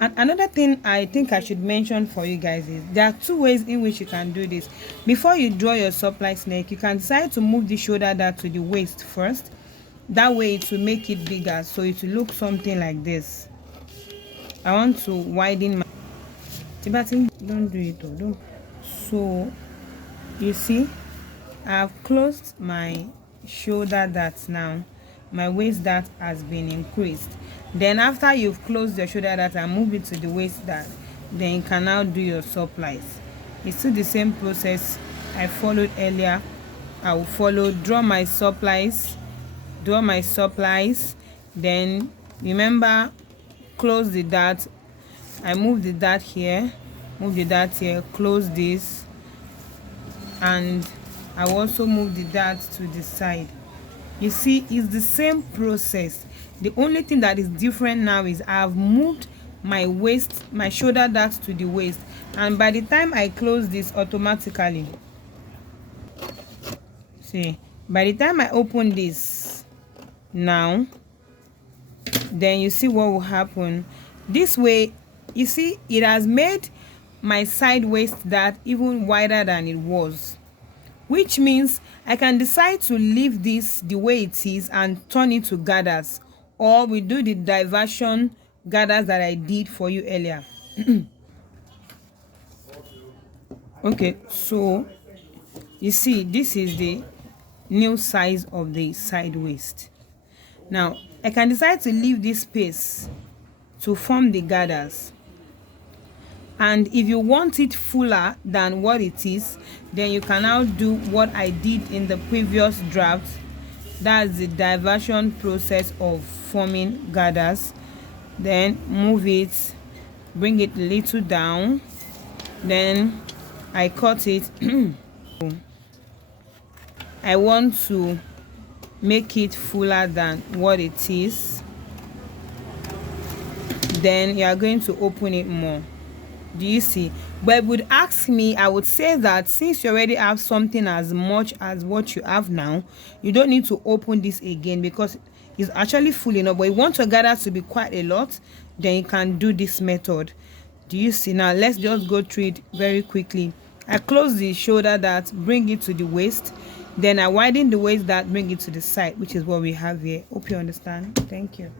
And another thing I think I should mention for you guys is there are two ways in which you can do this. Before you draw your surplice neck, you can decide to move the shoulder dart to the waist first. That way it will make it bigger, so it will look something like this. I want to widen my Tibetan, don't do it though. Don't. So you see, I've closed my shoulder dart now. My waist dart has been increased. Then after you've closed your shoulder dart and move it to the waist dart, then you can now do your surplice. It's still the same process I followed earlier. I will follow, draw my surplice, then remember, close the dart. I move the dart here, close this, and I will also move the dart to the side. You see, it's the same process. The only thing that is different now is I've moved my shoulder dart to the waist, and by the time I close this automatically, see, by the time I open this now, then you see what will happen. This way, you see, it has made my side waist dart even wider than it was, which means I can decide to leave this the way it is and turn it to gathers, or we do the diversion gathers that I did for you earlier. Okay, so you see, this is the new size of the side waist. Now I can decide to leave this space to form the gathers, and if you want it fuller than what it is, then you can now do what I did in the previous draft. That's the diversion process of forming gathers. Then move it, bring it a little down, then I cut it. I want to make it fuller than what it is. Then you are going to open it more. Do you see? But if you would ask me, I would say that since you already have something as much as what you have now, you don't need to open this again because it's actually full enough. But you want your gather to be quite a lot, then you can do this method. Do you see? Now let's just go through it very quickly. I close the shoulder dart, bring it to the waist, then I widen the waist dart, bring it to the side, which is what we have here. Hope you understand. Thank you.